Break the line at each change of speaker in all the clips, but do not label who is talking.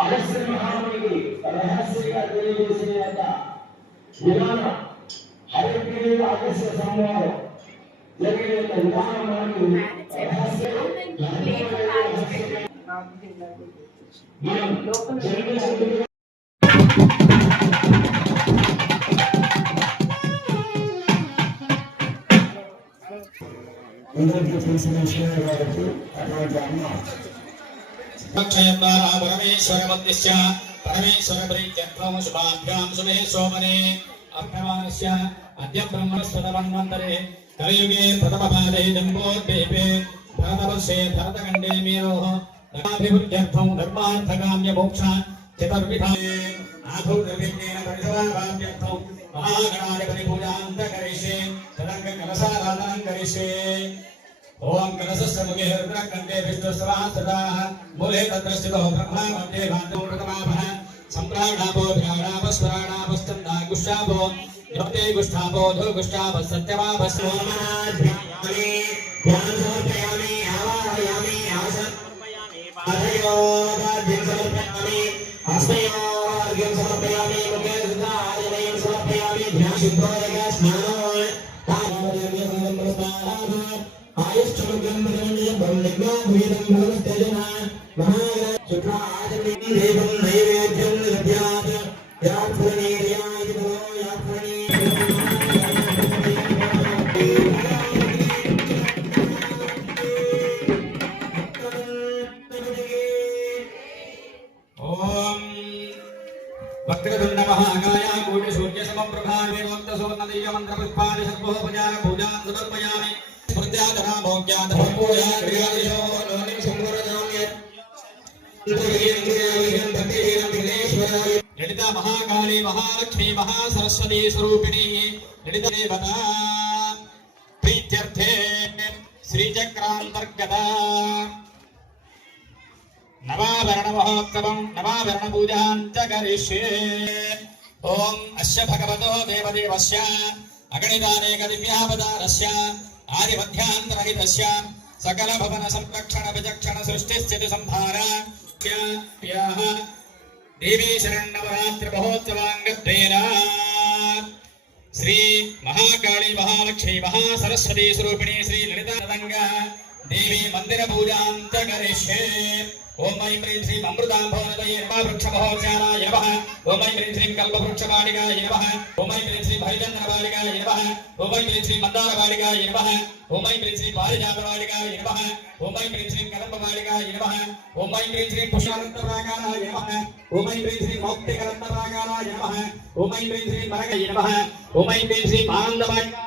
అగస్త్య మహామునికి రహస్యంగా తెలియజేసిన యొక్క విధానం హరిగిరి అగస్త్య సంవాదం జరిగిన యొక్క విధానం మనకు రహస్య మనం జరిగిన
అందరికీ తెలిసిన విషయమే కాబట్టి అటువంటి అమ్మ
क्षयद्वारा परमेश्वरवद्यस्य परमेश्वरप्रीत्यर्थं शुभाभ्यां शुभे सोमने अभ्यमानस्य अद्य ब्रह्मस्पदमन्वन्तरे कलियुगे प्रथमपादे जम्बोद्दीपे भरतवर्षे भरतखण्डे मेरोः धर्माभिवृद्ध्यर्थं धर्मार्थकाम्यमोक्ष, चतुर्विधाये आधौ निर्विघ्नेन परिसराभाव्यर्थं महागणाधिपतिपूजान्तकरिष्ये तदङ्गकलशाराधनं करिष्ये ओम कलशस्य मुखे रुद्रकण्ठे विष्णुस्वासदाः मूले तत्र स्थितो ब्रह्मा भातो प्रथमाभः। सम्प्राणापो भ्राणापस्वराणापस्तन्दा गुष्ठापो। योते गुष्ठापो धो गुष्ठापः सत्यमापः
सोमनाध्यायामि ध्यानसमर्पयामि आवाहयामि आसनमर्पयामि पादयोगाद्यं समर्पयामि हस्तयोगार्घ्यं
మహాసరస్వతి స్వరూపిణి లలిత ప్రీత్యర్థే శ్రీచక్రాంతర్గత నవాభరణ మహోత్సవం నవాభరణ పూజాం కరిష్యే ఓం అస్య భగవతో దేవదేవస్య అగణితానేక దివ్యావతారస్య ఆదిమధ్యాంతరహితస్య సకల భవన సంరక్షణ విచక్షణ సృష్టి స్థితి సంహార ప్యాః దేవీ శరణవరాత్రి మహోత్సవాంగత్వేన శ్రీ మహాకాళి మహాలక్ష్మి మహాసరస్వతి స్వరూపిణి శ్రీ లలితానంగ దేవి మందిర పూజాం కరిష్యే ओम ऐं ह्रीं श्रीं अमृताम्भोनदये नमः वृक्षमहोद्यानाय नमः ओम ऐं ह्रीं श्रीं कल्पवृक्षवाटिकाय नमः ओम ऐं ह्रीं श्रीं हरिचन्द्रवाटिकाय नमः ओम ऐं ह्रीं श्रीं मन्दारवाटिकाय नमः ओम ऐं ह्रीं श्रीं पारिजातवाटिकाय नमः ओम ऐं ह्रीं श्रीं कदम्बवाटिकाय नमः ओम ऐं ह्रीं श्रीं पुष्परत्नप्राकाराय नमः ओम ऐं ह्रीं श्रीं मौक्तिकरत्नप्राकाराय नमः ओम ऐं ह्रीं श्रीं मरगय नमः ओम ऐं ह्रीं श्रीं आनन्दवाटिकाय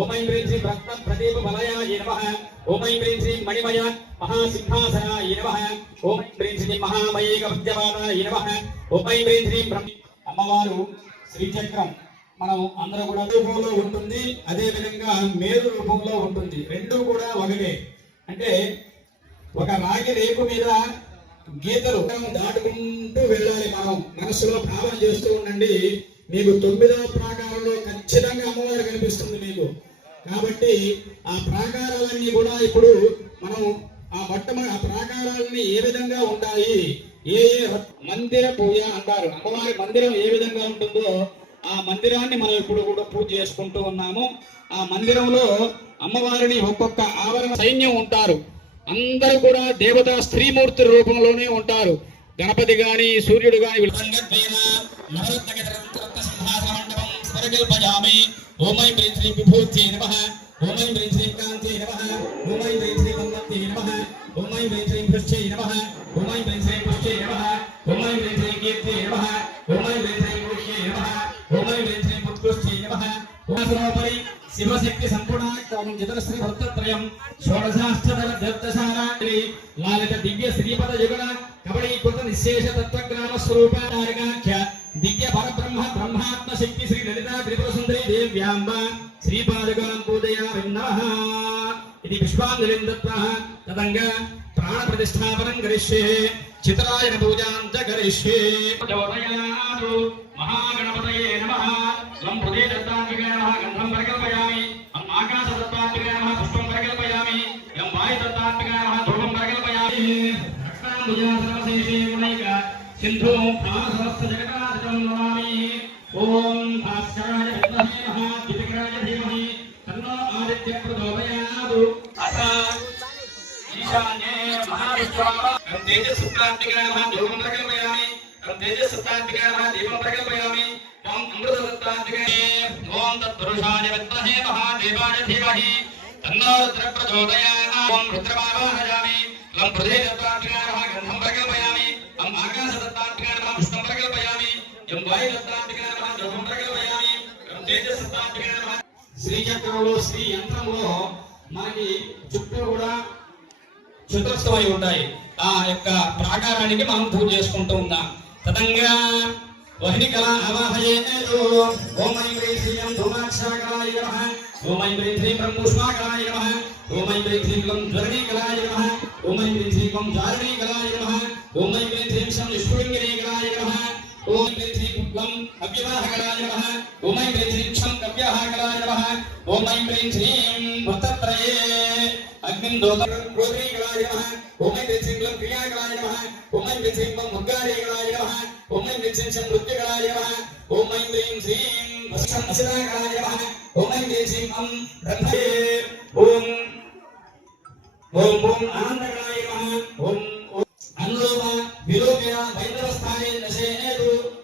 ఓం ఐం హ్రీం శ్రీం పశ్చిమాన్నాయ వయ పశ్చిమద్వారాయ నమః రత్న ప్రదీప వలయాయ నమః. ఓం ఐం హ్రీం శ్రీం మణిమయ మహాసింహాసనాయ నమః. ఓం ఐం హ్రీం శ్రీం మహామయేక విద్యమానాయ నమః. ఓం ఐం హ్రీం శ్రీం అమ్మవారు శ్రీచక్రం మనం అందరూ కూడా రూపంలో ఉంటుంది అదే విధంగా మేరు రూపంలో ఉంటుంది. రెండు కూడా ఒకటే. అంటే ఒక రాగి రేకు మీద గీతలు దాటుకుంటూ వెళ్ళాలి మనం. మనసులో భావన చేస్తూ ఉండండి. మీకు తొమ్మిదవ ప్రాకారంలో ఖచ్చితంగా అమ్మవారు కనిపిస్తుంది. కాబట్టి ఆ ప్రాకారాలన్నీ కూడా ఇప్పుడు మనం ఆ మొట్టమొదటి ఆ ప్రాకారాలన్నీ ఏ విధంగా ఉంటాయి? ఏ ఏ మందిర పూజ అంటారు. అమ్మవారి మందిరం ఏ విధంగా ఉంటుందో ఆ మందిరాన్ని మనం ఇప్పుడు కూడా పూజ చేసుకుంటూ ఉన్నాము. ఆ మందిరంలో అమ్మవారిని ఒక్కొక్క ఆవరణ సైన్యం ఉంటారు. అందరూ కూడా దేవతా స్త్రీమూర్తి రూపంలోనే ఉంటారు. గణపతి గాని సూర్యుడు గాని करगल बजामे ओम ऐं ह्रीं श्रीं विभूत्यै नमः। ओम ऐं ह्रीं श्रीं कान्त्यै नमः। ओम ऐं ह्रीं श्रीं कम्बत्यै नमः। ओम ऐं ह्रीं श्रीं पृष्ठ्यै नमः। ओम ऐं ह्रीं श्रीं पृष्ठ्यै नमः। ओम ऐं ह्रीं श्रीं कीर्त्यै नमः। ओम ऐं ह्रीं श्रीं गुह्यै नमः। ओम ऐं ह्रीं श्रीं उत्कृष्ठ्यै नमः। ओम सर्वोपरि शिवशक्ति संपूर्णाक्तां जितरश्री भक्तत्रयं षोडशाष्टदल दत्तशाराणि। लालित दिव्य श्रीपद युगण कबडी कृत निशेष तत्वग्राम स्वरूप दिव्य परब्रह्म शक्ति श्री ललिता त्रिपुर सुंदरी देव्यांबा श्रीपादकां पूजयामि नमः इति पुष्पाञ्जलिं दत्त्वा तदङ्ग प्राणप्रतिष्ठापनं करिष्ये। चित्रायन पूजां च करिष्ये। ज्योतयातु महागणपतये नमः। स्वं हृदे दत्तात्मिके नमः। गन्धं प्रकल्पयामि। अहम् आकाशदत्तात्मिके नमः। पुष्पं प्रकल्पयामि। यं वायुदत्तात्मिके नमः। ध्रुवं प्रकल्पयामि। रक्ताम्बुजा सर्वशेषे गुणैक सिन्धुं प्राणसहस्रजगतादितं नमः। ओम भास्कराय विद्महे महादितिकराय धीमहि तन्नो आदित्य प्रचोदयात् अथ ईशान्ये महाविश्वामा। तेजसुक्तान्तिकाय महा देवं प्रकल्पयामि। तेजसुक्तान्तिकाय महा देवं प्रकल्पयामि। ओम अमृतसुक्तान्तिकाय ओम तत्पुरुषाय विद्महे महादेवाय धीमहि। तन्नो रुद्र प्रचोदयात्। ओम रुद्रमावाहयामि। ओम हृदयदत्तान्तिकाय महा गन्धं प्रकल्पयामि। ओम आकाशदत्तान्तिकाय महा पुष्पं प्रकल्पयामि। ओम वायुदत्तान्तिकाय శ్రీ చక్రంలో శ్రీ యంత్రంలో మనకి చుట్టూ కూడా చతురస్కమై ఉంటాయి. ఆ యొక్క ప్రాకారానికి మనం పూజ చేసుకుంటూ ఉందాం తదంగా వహిని కళ అవాహయేదు ఓమై శ్రీ శ్రీయం ధూమాక్షరాయ నమః ఓమై శ్రీ శ్రీ బ్రహ్మోష్మాకరాయ నమః. ఓమై శ్రీ శ్రీ కలం ధ్వరణీకరాయ నమః. ఓమై శ్రీ శ్రీ కలం జారణీకరాయ నమః. ఓమై శ్రీ శ్రీ శ్రీ నిష్పులింగిరీకరాయ నమః. ఓం శ్రీ శ్రీ त्वं अव्यवाहकराय नमः ॐ ऐं ह्रीं श्रीं क्षं कव्याहकराय नमः ॐ ऐं ह्रीं श्रीं भक्तत्रये अग्निं दोतं गोत्रीकराय नमः ॐ ऐं ह्रीं श्रीं क्लं क्रियाकराय नमः ॐ ऐं ह्रीं श्रीं क्लं मुद्गारेकराय नमः ॐ ऐं ह्रीं श्रीं क्षं नृत्यकराय नमः, ॐ ऐं ह्रीं श्रीं भस्मशिराकराय नमः ॐ। ऐं ह्रीं श्रीं अं रत्नये ओम ओम ॐ आनन्दकराय नमः। ओम अनुलोम विलोमेन वैद्यवस्थानेन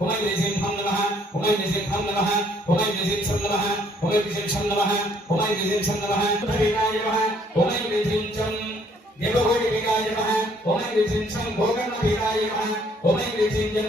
ఉమైన్ నిసింహం నమః ఉమైన్ నిసింహం నమః ఉమైన్ నిసింహం నమః ఉమైన్ నిసింహం నమః ఉమైన్ నిసింహం నమః వినాయ నమః ఉమైన్ నిసింహం దేవహోడి వినాయ నమః ఉమైన్ నిసింహం భోగన వినాయ నమః ఉమైన్ నిసింహం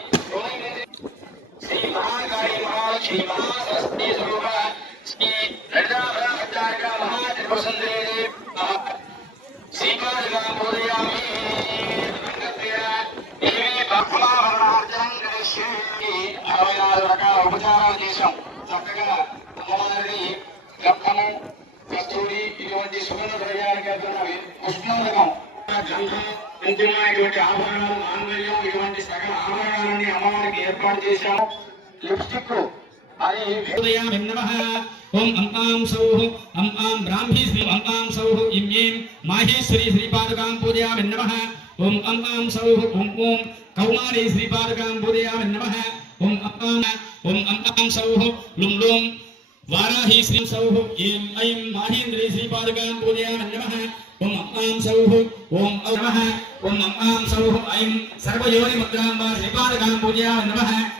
దేవి అరవై నాలుగు రకాల ఉపచారాలు చేశాం చక్కగా అమ్మవారిని గర్భము కస్తూరి ఇటువంటి సుగంధ ద్రవ్యాలు కలిగినవి ఉష్ణోదకం గంధం ఇటువంటి ఆభరణాలు మాంగళ్యం ఇటువంటి సకల ఆభరణాలన్నీ అమ్మవారికి ఏర్పాటు చేశాము लिपस्टिक को आई हृदया नमः ओम अम्मां सौः अम्मां ब्राह्मी श्री अम्मां सौः, इं ऐं माहेश्वरी श्रीपादकां पूजयामि नमः ओम अम्मां सौः ओम ओम कौमारी श्रीपादकां पूजयामि नमः ओम अम्मां ओम अम्मां सौः लुम लुम वाराही श्री सौः ऐं ऐं माहेन्द्री श्रीपादकां पूजयामि नमः ओम अम्मां सौः ओम नमः ओम अम्मां सौः, ऐं सर्वयोनिमुद्रां वा श्रीपादकां पूजयामि नमः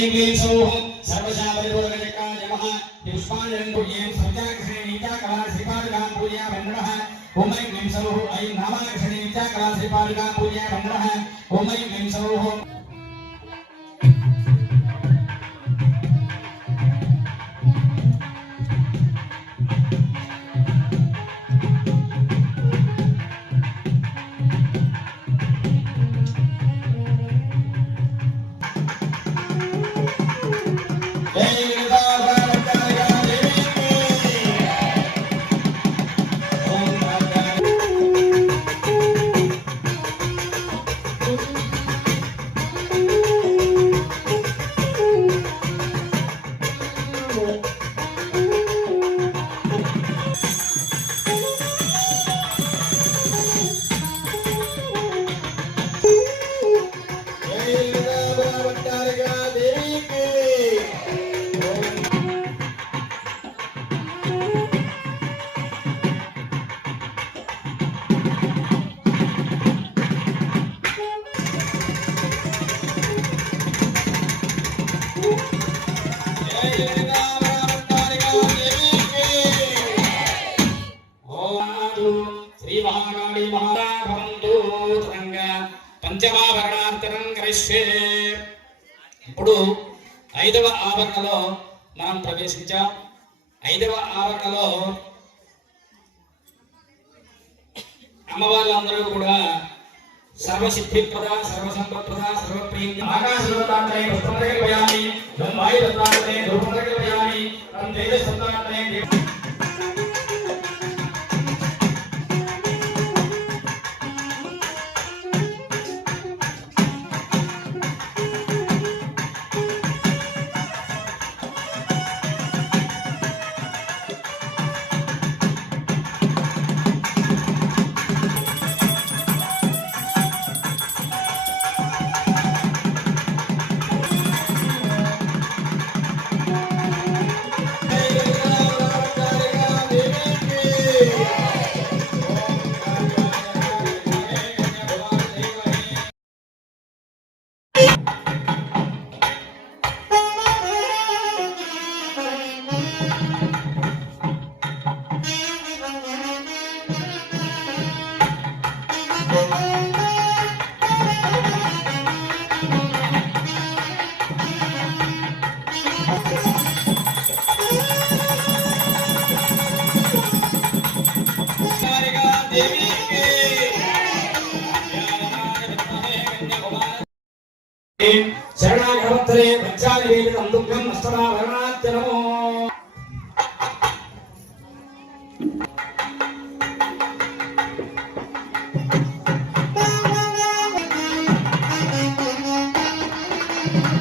ह्रीं क्लीं सौः सर्वशापरिपूर्णनिकाय नमः। पुष्पाञ्जलिपुर्यें सत्याग्रहणीत्याकला श्रीपादुकां पूजया वन्दनः। ॐ ऐं क्लीं सौः ऐं नामाकर्षणीत्याकला श्रीपादुकां पूजया वन्दनः ॐ ऐं क्लीं सौः ఇప్పుడు ఐదవ ఆవరణలో నాన్ ప్రవేశించా. ఐదవ ఆవరణలో అమ్మవాళ్ళందరూ కూడా సర్వసిద్ధిప్రద సర్వసంపత్ప్రద సర్వప్రియ ఆకాశవంతాంతరే పుష్పంతరే పయామి వాయువంతాంతరే ధ్రువంతరే పయామి తేజస్వంతాంతరే Thank you. Thank you.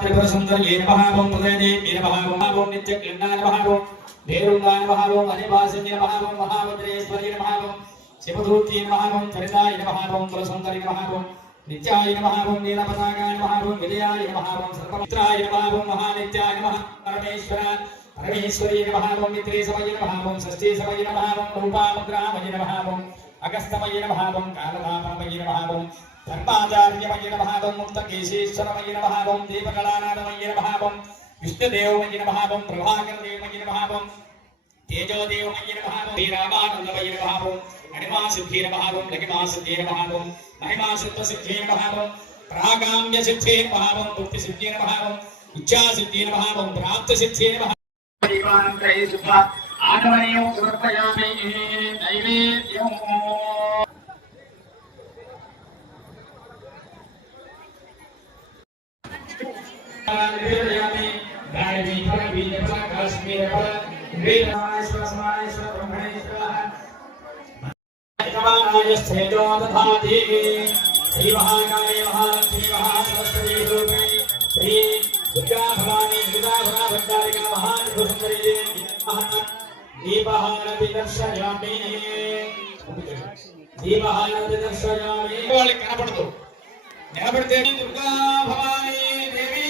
Tripura Sundari ఏ మహాగం హృదయదే ఏ మహాగం మహాగం ధర్మాచార్యమయ్య నమః ముక్తకేశేశ్వరమయ్య నమః దేవకళానాథమయ్య నమః విష్ణుదేవమయ్య నమః ప్రభాకరదేవమయ్య నమః తేజోదేవమయ్య నమః శ్రీరామానందమయ్య నమః హనుమా సిద్ధి నమః లగిమా సిద్ధి నమః మహిమా శుద్ధ సిద్ధి నమః ప్రాగామ్య సిద్ధి నమః భక్తి సిద్ధి నమః ఇచ్ఛా సిద్ధి నమః ప్రాప్త సిద్ధి నమః దేవానందై సమర్పయామి నైవేద్యం श्रेजो दधाति श्रीमहाकाले महालक्ष्मी महासरस्वती रूपे श्री दुर्गा भवानी दुर्गा भरा भट्टारिका महान सुंदरी देवी दीपहारति दर्शयामि दीपहारति दर्शयामि कनपड़तो निलबड़ते दुर्गा भवानी देवी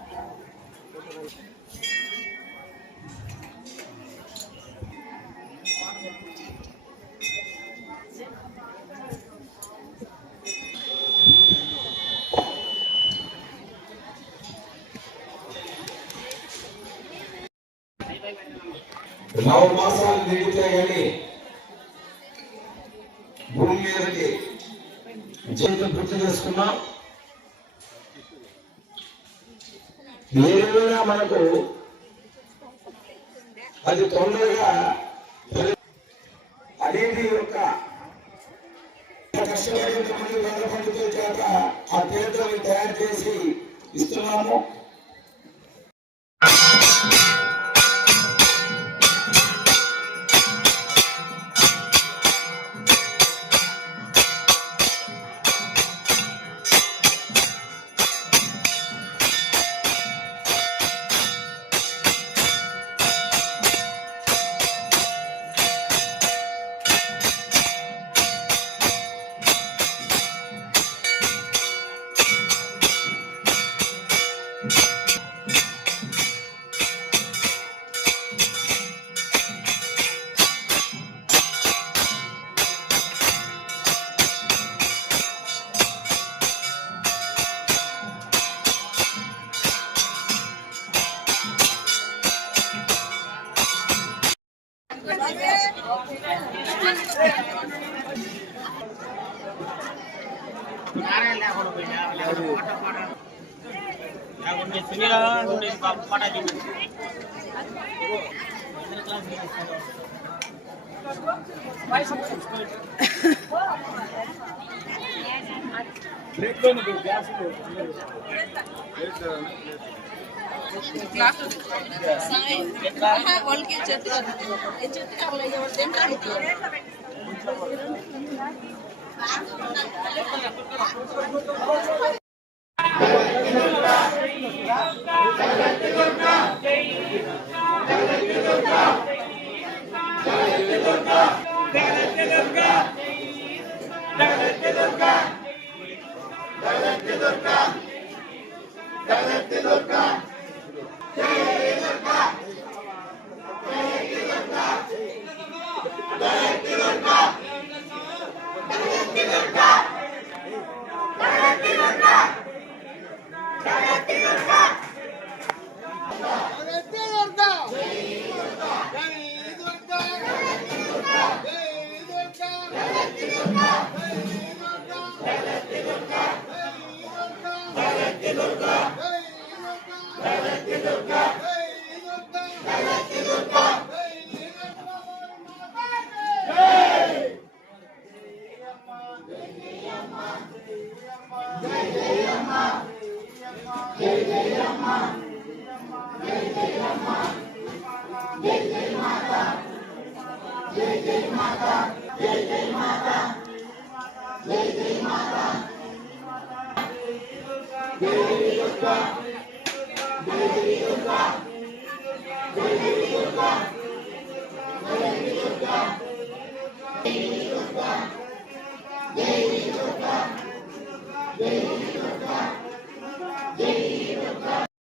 నవ మాసాలు నిండితే కానీ భూమి మీదకి జీవితం పూర్తి చేసుకున్నాం ఏదైనా మనకు అది తొందరగా అనేది యొక్క కష్టపడి ఇంతమంది వేల చేత ఆ పేరుని తయారు చేసి ఇస్తున్నాము.
వాళ్ళకి చెత్త చెత్త కావాలి ఎవరు తింటారు Dale, te toca. Dale, te toca. Let's go.